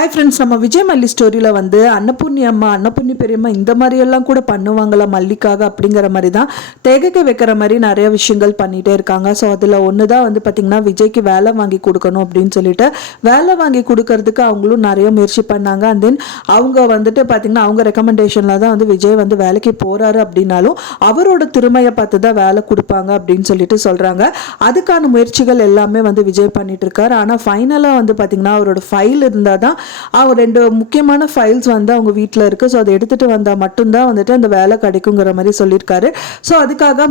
Hi friends, நம்ம விஜய் மல்லி ஸ்டோரியில் வந்து அன்னபூர்ணி அம்மா அன்னபூர்ணி பெரியம்மா இந்த மாதிரியெல்லாம் கூட பண்ணுவாங்களா மல்லிக்காக அப்படிங்கிற மாதிரி தான் தேகைக்க வைக்கிற மாதிரி நிறைய விஷயங்கள் பண்ணிகிட்டே இருக்காங்க. ஸோ அதில் ஒன்று தான் வந்து பார்த்திங்கன்னா விஜய்க்கு வேலை வாங்கி கொடுக்கணும் அப்படின்னு சொல்லிட்டு வேலை வாங்கி கொடுக்கறதுக்கு அவங்களும் நிறைய முயற்சி பண்ணாங்க. அண்ட் தென் அவங்க வந்துட்டு பார்த்திங்கன்னா அவங்க ரெக்கமெண்டேஷனில் தான் வந்து விஜய் வந்து வேலைக்கு போகிறாரு அப்படின்னாலும் அவரோட திறமையை பார்த்து தான் வேலை கொடுப்பாங்க அப்படின்னு சொல்லிட்டு சொல்கிறாங்க. அதுக்கான முயற்சிகள் எல்லாமே வந்து விஜய் பண்ணிட்டு இருக்காரு. ஆனால் ஃபைனலாக வந்து பார்த்திங்கன்னா அவரோட ஃபைல் இருந்தால் தான் அவங்க 2 முக்கியமான ஃபைல்ஸ் வந்து அவங்க வீட்டில் இருக்குது. ஸோ அதை எடுத்துகிட்டு வந்தால் மட்டும்தான் வந்துட்டு அந்த வேலை கிடைக்குங்கிற மாதிரி சொல்லியிருக்காரு. ஸோ அதுக்காக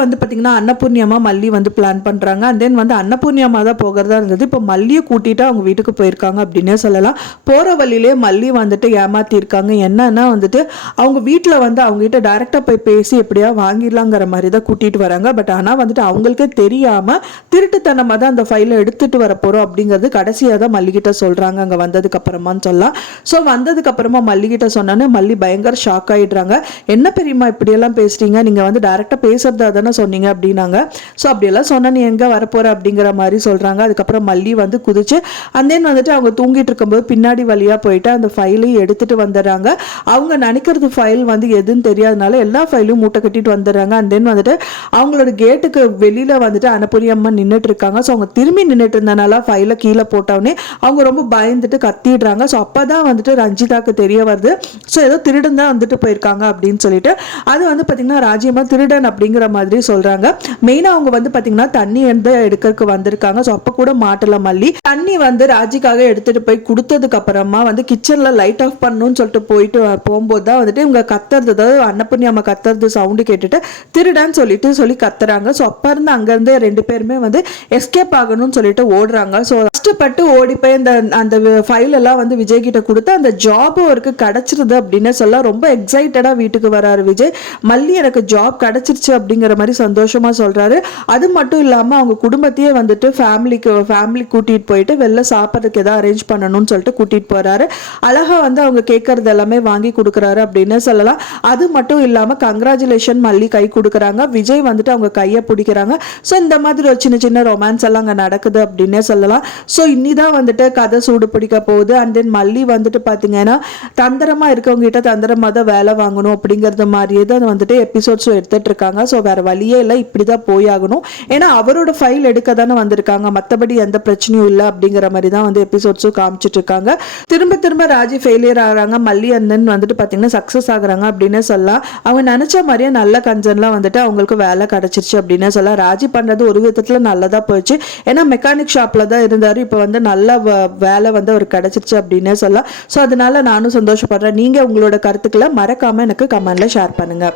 வந்து பார்த்திங்கன்னா அன்னபூர்ணி அம்மா மல்லி வந்து பிளான் பண்ணுறாங்க. அண்ட் தென் வந்து அன்னபூர்ணி அம்மா தான் போகிறதா இருந்தது. இப்போ மல்லியை கூட்டிகிட்டு அவங்க வீட்டுக்கு போயிருக்காங்க அப்படின்னே சொல்லலாம். போகிற வழியிலே மல்லி வந்துட்டு ஏமாற்றிருக்காங்க. என்னன்னா வந்துட்டு அவங்க வீட்டில் வந்து அவங்ககிட்ட டைரெக்டாக போய் பேசி எப்படியா வாங்கிடலாங்கிற மாதிரி தான் கூட்டிகிட்டு வராங்க. பட் ஆனால் வந்துட்டு அவங்களுக்கே தெரியாமல் திருட்டுத்தனமாக தான் அந்த ஃபைலை எடுத்துகிட்டு வர போகிறோம் அப்படிங்கிறது கடைசியாக தான் மல்லிகிட்ட சொல்கிறாங்க. அங்கே வந்ததுக்கு அப்புறமான்னு சொல்லலாம். ஸோ வந்ததுக்கு அப்புறமா மல்லிகிட்ட சொன்னோன்னே மல்லி பயங்கர ஷாக் ஆகிடுறாங்க. என்ன பெரியம்மா இப்படியெல்லாம் பேசுறீங்க, நீங்கள் வந்து டைரெக்டாக பேசுறதா தானே சொன்னீங்க அப்படின்னாங்க. ஸோ அப்படியெல்லாம் சொன்னால் நீ எங்கே வரப்போற அப்படிங்கிற மாதிரி சொல்கிறாங்க. அதுக்கப்புறம் மல்லி வந்து குதிச்சு அண்ட் தென் வந்துட்டு அவங்க தூங்கிட்டு இருக்கும்போது பின்னாடி வழியாக போயிட்டு அந்த ஃபைலையும் எடுத்துட்டு வந்துடுறாங்க. அவங்க நினைக்கிறது ஃபைல் வந்து எதுன்னு தெரியாதனால எல்லா ஃபைலையும் மூட்டை கட்டிட்டு வந்துடுறாங்க. அண்ட் தென் வந்துட்டு அவங்களோட கேட்டுக்கு வெளியில் வந்துட்டு அன்னபூர்ணி அம்மா நின்றுட்டு இருக்காங்க. ஸோ அவங்க திரும்பி நின்றுட்டு இருந்தனால ஃபைலை கீழே போட்டவுடனே அவங்க ரொம்ப பயந்துட்டு கத்திடுறாங்க. ஸோ அப்பதான் வந்துட்டு ரஞ்சிதாக்கு தெரிய வருது. ஸோ ஏதோ திருடன் தான் வந்துட்டு போயிருக்காங்க அப்படின்னு சொல்லிட்டு அது வந்து பார்த்தீங்கன்னா ராஜ்யமா திருடன் அப்படிங்கிற மாதிரி சொல்றாங்க. மெயினாக அவங்க வந்து பார்த்தீங்கன்னா தண்ணி எடுக்கிறதுக்கு வந்திருக்காங்க. ஸோ அப்போ கூட மாட்டல மல்லி தண்ணி வந்து ராஜிக்காக எடுத்துட்டு போய் கொடுத்ததுக்கு அப்புறமா வந்து கிச்சன்ல லைட் ஆஃப் பண்ணணும்னு சொல்லிட்டு போயிட்டு போகும்போது தான் வந்துட்டு இவங்க கத்துறது, அதாவது அன்னபூர்ணி அம்மா கத்துறது சவுண்டு கேட்டுட்டு திருடான்னு சொல்லி கத்துறாங்க. ஸோ அப்ப இருந்து அங்கிருந்து 2 பேருமே வந்து எஸ்கேப் ஆகணும்னு சொல்லிட்டு ஓடுறாங்க. ஸோ கஷ்டப்பட்டு ஓடி போய் அந்த ஃபைல் எல்லாம் வந்து விஜய் கிட்ட கொடுத்து அந்த ஜாபும் அவருக்கு கிடைச்சிருது அப்படின்னு சொல்ல ரொம்ப எக்ஸைட்டடா வீட்டுக்கு வராரு விஜய். மல்லி எனக்கு ஜாப் கிடைச்சிருச்சு அப்படிங்கிற மாதிரி சந்தோஷமா சொல்றாரு. அது மட்டும் இல்லாம அவங்க குடும்பத்தையே வந்துட்டு ஃபேமிலி கூட்டிட்டு போயிட்டு வெளில சாப்பிட்றதுக்கு ஏதாவது அரேஞ்ச் பண்ணணும்னு சொல்லிட்டு கூட்டிட்டு போறாரு. அழகா வந்து அவங்க கேட்கறது எல்லாமே வாங்கி கொடுக்குறாரு அப்படின்னு சொல்லலாம். அது மட்டும் இல்லாம கங்க்ராச்சுலேஷன் மல்லி கை கொடுக்குறாங்க. விஜய் வந்துட்டு அவங்க கையை பிடிக்கிறாங்க. ஸோ இந்த மாதிரி ஒரு சின்ன சின்ன ரொமான்ஸ் எல்லாம் அங்கே நடக்குது அப்படின்னே சொல்லலாம். ஸோ இன்னிதான் வந்துட்டு கதை சூடு பிடிக்க போகுது. அண்ட் தென் மல்லி வந்துட்டு பார்த்தீங்கன்னா தந்திரமா இருக்கவங்க கிட்ட தந்திரமா தான் வேலை வாங்கணும் அப்படிங்கிறது மாதிரியே தான் வந்துட்டு எபிசோட்ஸும் எடுத்துட்டு இருக்காங்க. ஸோ வேற வழியே இல்லை, இப்படிதான் போயாகணும். ஏன்னா அவரோட ஃபைல் எடுக்க தானே வந்திருக்காங்க, மற்றபடி எந்த பிரச்சனையும் இல்லை அப்படிங்கிற மாதிரி தான் வந்து எபிசோட்ஸும் காமிச்சிட்டு இருக்காங்க. திரும்ப திரும்ப ராஜி ஃபெயிலியர் ஆகிறாங்க, மல்லி அண்ணன் வந்துட்டு பார்த்தீங்கன்னா சக்ஸஸ் ஆகுறாங்க அப்படின்னு சொல்லலாம். அவங்க நினைச்ச மாதிரியே நல்ல கஞ்சன்லாம் வந்துட்டு அவங்களுக்கு வேலை கிடைச்சிருச்சு அப்படின்னு சொல்லலாம். ராஜி பண்றது ஒரு விதத்துல நல்லதா போயிடுச்சு. ஏன்னா மெக்கானிக் ஷாப்ல தான் இருந்தாரு, இப்போ வந்து நல்ல வேலை வந்து அவர் கிடைச்சிருச்சு அப்படின்னு சொல்லலாம். ஸோ அதனால நானும் சந்தோஷப்படுறேன். நீங்க உங்களோட கருத்துக்களை மறக்காம எனக்கு கமெண்ட்ல ஷேர் பண்ணுங்க.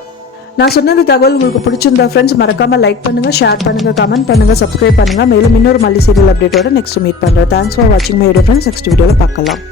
நான் சொன்னது தகவல் உங்களுக்கு பிடிச்சிருந்தா ஃப்ரெண்ட்ஸ் மறக்காம லைக் பண்ணுங்க, ஷேர் பண்ணுங்க, கமெண்ட் பண்ணுங்க, சப்ஸ்கிரைப் பண்ணுங்க. மேலும் இன்னொரு மல்லி சீரியல் அப்டேட்டோட நெக்ஸ்ட் மீட் பண்றேன். தேங்க்ஸ் ஃபார் வாட்சிங் மை வீடியோ ஃப்ரெண்ட்ஸ். நெக்ஸ்ட் வீடியோல பார்க்கலாம்.